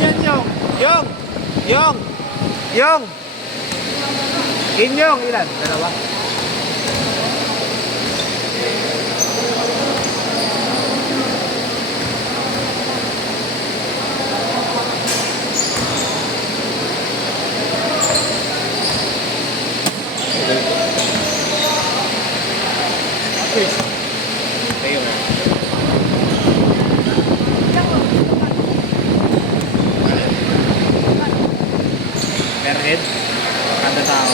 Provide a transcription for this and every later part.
yan, Yung. Yung! Yung! Yung! Inyong, ilan? Dalawa? Kayo na. Per head, kada tao,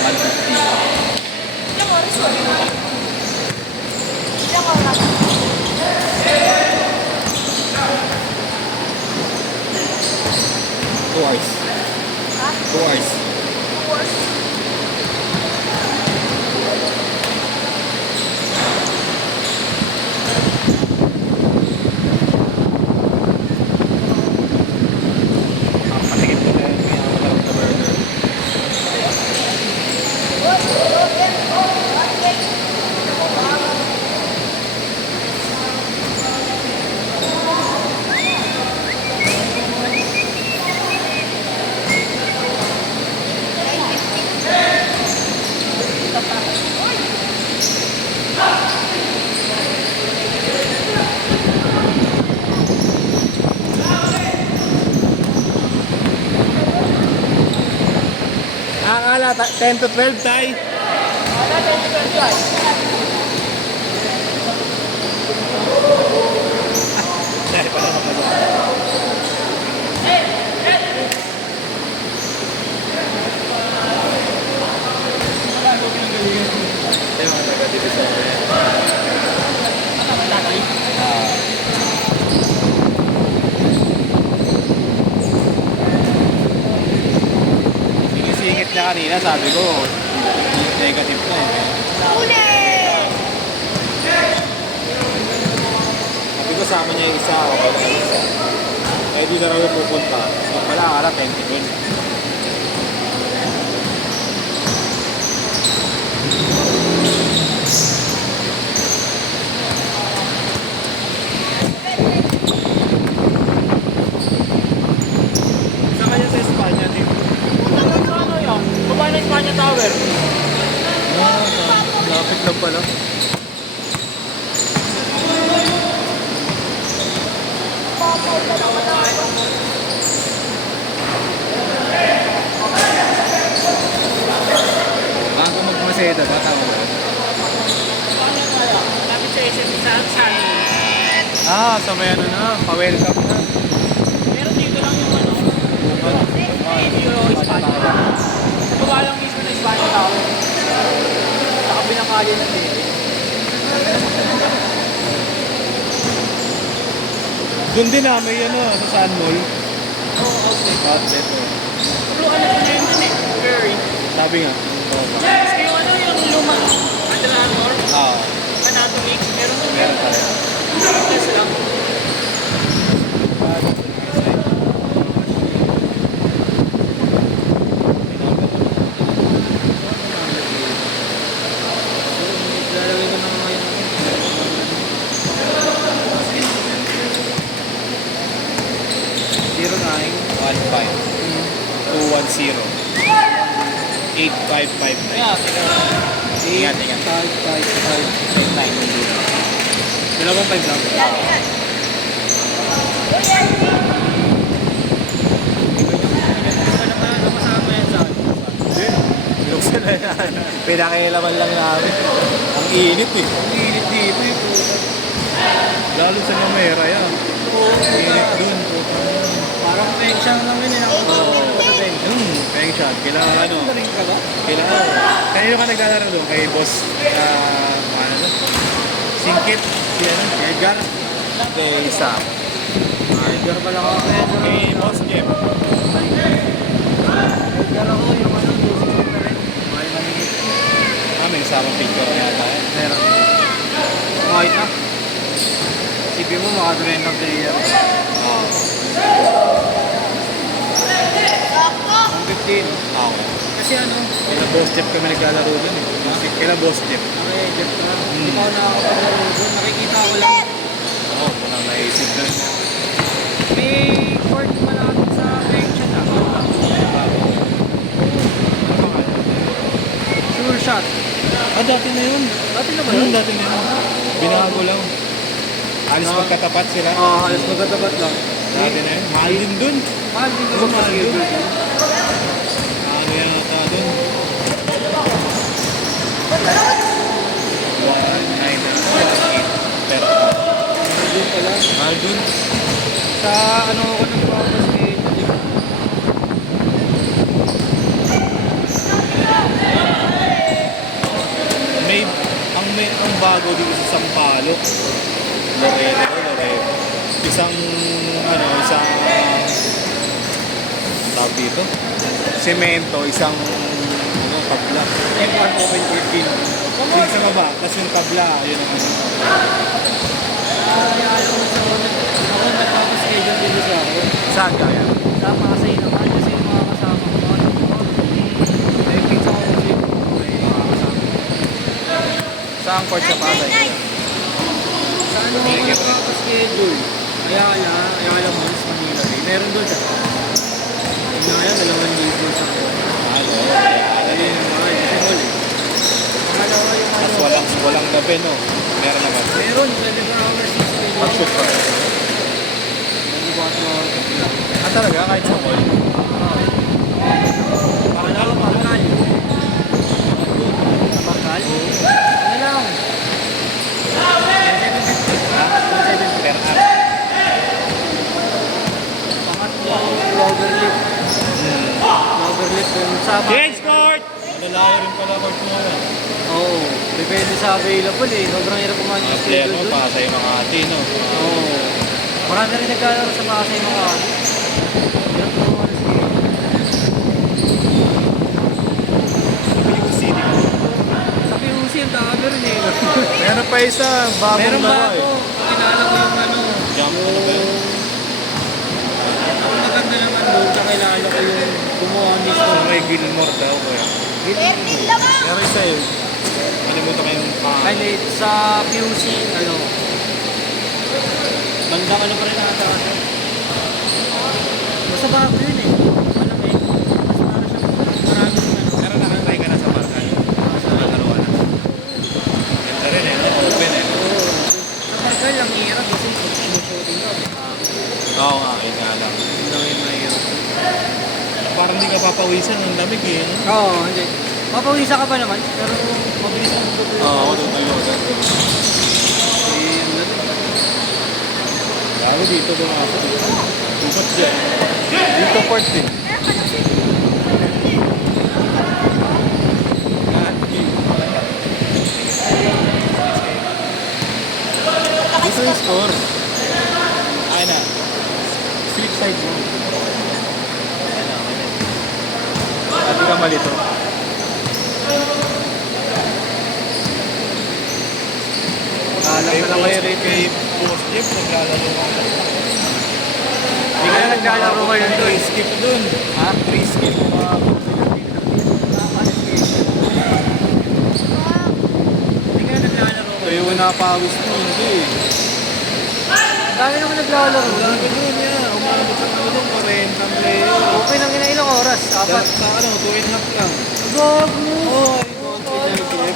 150. Ilang oras mo? Ilang oras? Two hours. Ha? 2 hours. 2 hours? Patigip ko na yung pinakamalap na burger. Akala 10 to 12 tay. Wala, 10 Dahil pala napagawa. Ito yung mga taga-division. Sinisingit niya kanina, sabi ko, negative na eh. Uli! Sabi ko, sama niya yung isa, okay lang yung isa. Eh, di na raw yung pupunta. Yung pala, akala 10 to 12. Sa kanya sa Espanya, Tim. Sa ano yun? Baba ng Espanya Tower. Lapit lang pala. Bago magmaseda ba, tama ba? Lapit sa SM sa Ah, sa may ano na, pa-welcome na. pero dito lang yung ano. Dito yung Espanya. Sa baba lang mismo ng Espanya Tower. Sa kabilang kali na din. Doon din na, may ano, sa San Mall. Oo, okay. Outlet. Pero ano ko na yun dun eh. Very. Sabi nga. Tapos yung ano yung lumang Adralor, Ah, anatomy, meron dun meron pala. Plus lang. Zero 915 210 8559. Yeah, Ingat, ingat. 8559. Dalawang 5 lang. yan, yan. Binuksan na yan. Pinakailaman lang namin. Ang init eh. Ang init dito eh. Lalo sa Mamera yan. Ang init dun. Parang pension lang yun eh. Pension. Kailangan ano. Ring ka ba? Kailangan. Kanino ka naglalaro doon? Kay boss. Ano doon? Singkit. Si ano? Edgar. Kay Sam. Edgar pala ako. Kay boss Jeff. Edgar ako yung ano. May kasamang picture yata. Meron. Kahit na. Sige mo, makatrend of the year. Oo. Ang 15. Okay. Kasi ano, Kila boss Jeff kami naglalaro doon eh. Kila boss Jeff. naka-edit ka. Hindi pa ako nakakapaglaro doon. Nakikita ko lang. Oo, walang naisip na. May court malapit dati na yun. Dati na ba Yun, yun? dati na yun. Binago lang. Alis Ah. magkatapat sila. Halos magkatapat lang. Dati na yun. Mahal din dun. Mahal din Oo, kasi mahal schedule. dun. Ano yata dun? 1,900 per Doon pala. mahal dun. Sa ano ako nagpapaschedule. Ang bago dito sa Sampaloc. Loreto. Isang tawag dito. Semento, isang tabla. M1 open 14. Yung sa baba, tapos yung tabla, yun ang ano. Ako nagpapaschedule dito sa ako. Saan kaya? Sa Pasay naman kasi yung mga kasama ko. Ay, pizza ko kasi may mga kasama. Saan court sa Pasay? Sa ano ako nagpapaschedule? Ayala Malls, Manila Bay. Meron doon sa Ayala, 2,000 sa ako. Ano? Ayala yung mga kasi hall eh. Pangalawa yung Tapos ano. walang gabi, no? Meron naman. Meron, 24 hours yung schedule. Mag-shoot pa. 24 hours. Ah, talaga? Kahit sa mall? Parang ako, Bakal. Sa Bakal? Ano lang? 1,750. Per hour. Pangatlo, overlip. Overlip yung sa Change court! Malalayo rin pala court mo yan. Oo. Depende sa available eh. Sobrang hirap kumain Mga yung player schedule mo, doon. Pasay mga ati, no? Oo. Marami rin nagkalaro sa Pasay mga hirap na mga schedule. Cebu City. Sa PUC, ang dami rin eh. Meron pa isa, bagong Meron ba lawa ako? Kinala ko yung ano. Jump ano ba yun? Ang maganda naman doon, kakilala ko yung gumawa mismo. Sa may Gilmore daw, kuya. Meron isa yun. Kalimutan ko yung Ay, late sa PUC, ano. Bandang ano pa rin ata. Basta bago yun eh. Alam eh. Mas para siyang maraming ano. Pero nakatry ka na sa Marcan. Sa Nakaruan na. Ganda rin eh. Open eh. Oo. Sa Parkal lang hirap kasi sinushooting ka. Oo nga, yun nga lang. Ang dami mahirap. Parang hindi ka papawisan ng lamig eh. no? Oo, hindi. Papawisa ka pa naman, pero mabilis ang tutuloy. Oo, ako tutuyo. Eh, ano na to? Lalo dito dumasok. Tumat dyan. Dito port eh. Dito yung score. Ay na. Flip side mo. Hindi ka malito. Alam Kay ka na kayo rito. Kay Boss Jeff, naglalaro ka. Hindi ka na naglalaro kayo doon. Free skip dun. Ha? Free skip. Hindi ka na naglalaro kayo. Kayo napawis mo, hindi. Ang dami naman naglalaro. Ang dami nun yan. Umabot sa mga dun, 40 player. Okay lang ina ilang oras? Apat. Sa ano, 2.5 lang. Gog mo! Oo, ikaw.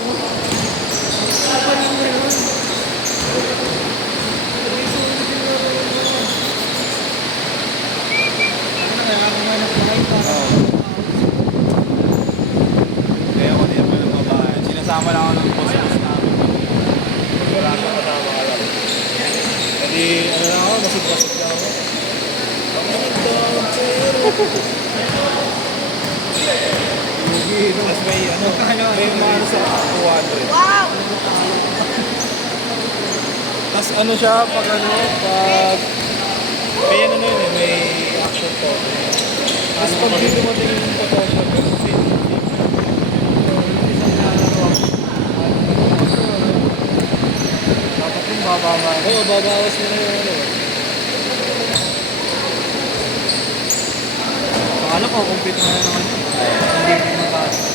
Kaya ako din naman ng babae. Sinasama lang ako ng boss namin. Wala sa kasama ka lang. Kasi ano lang ako, masig-masig lang ako. Tapos may ano, may mahal sa 200. Wow! Tapos ano siya, pag may ano na yun eh, may action to. Tapos pag di dumating yung Photoshop, kasi Dapat yung bababa. oo, babawas mo na yung ano. Akala ko, complete na naman. Hindi ko makasa.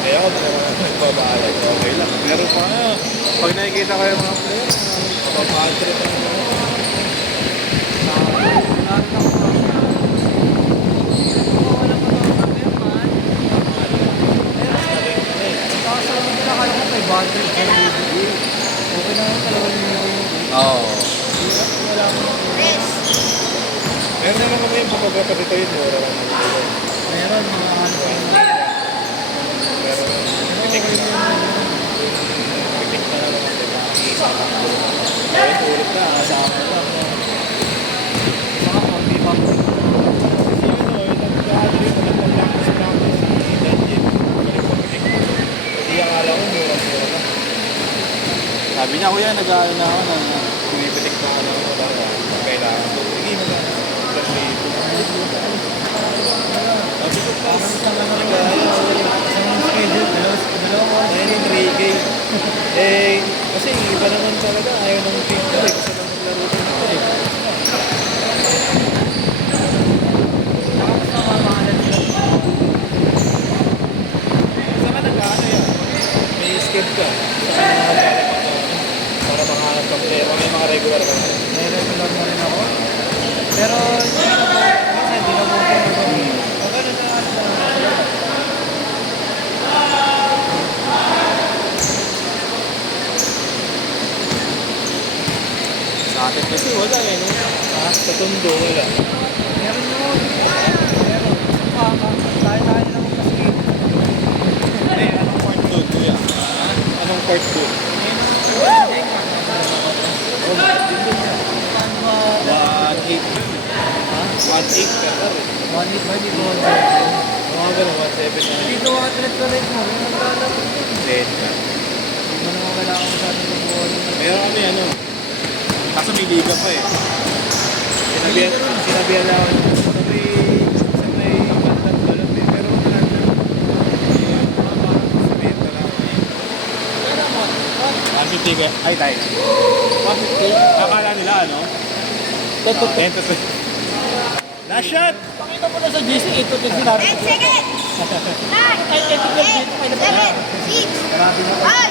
Kaya ako talaga nagbabalay. Okay lang. Pero pa, pag nakikita ko yung mga player, mapapatrip ang mga. Wala rin ako. Wala pa to. 200 sa libo. Okay na yung 2,000. Oo. Wala mo. Meron naman kami yung pagpapatito yun. Mura lang naman yun. Meron, mga ano pa yun. Pero, pitik na naman. Pitik na naman kasi makikisama ko. Kaya ulit na, kasama lang. Mga konti pa. Kasi yun o, yung nagkakalo yun, nagkakalo sa campus. Legit. Balik pa pitik na. Kasi akala ko, mura-mura na. Sabi niya, kuya, nag-aano na ako na pumipitik na ano ako para kailangan ko. Sige, magkano. Sabi ko, Parang pas. sa mga isang schedule, dalawang oras. Ayun yung 3K. Eh, kasi iba naman talaga. Ayaw ng pizza eh. Gusto lang maglaro din ako eh. Tapos na mamahalan sila. Saan ka nag-ano yan? May skip ka. Saan ka nag-ano para makahanap ka player? O may mga regular ka? May regular na rin ako. Pero hindi na po, kasi hindi na po ako nag-ano. Magano na ano na sila. Sa atin kasi wala eh. No? Sa Tondo wala. Meron yun. Meron. Tayo-tayo lang kasi. Eh, anong part doon, kuya? Anong part doon? Oh, din yan. 1.8. 1.8 ka pa rin. 1.8 ba? Dito 1.7. Mga ganun, 1.7 na. Dito 100 ka rin mo. Yung naglalaro ko. Dead ka. Hindi mo naman kailangan sa atin ng buwan. Meron kami ano. Kaso may liga pa eh. Sinabihan na ako sa may bandang balot eh. Pero wala na. Sabihin ka lang. Pero mo, 150 ka? Ay, tayo. 150? Akala nila ano? Totoo. 10 to 20. Last shot! Pakita mo na sa GC, ito din sinabi. 10 seconds. 9, Kahit 10 to 12 dito, 8, 7, 6, Grabe na. 5,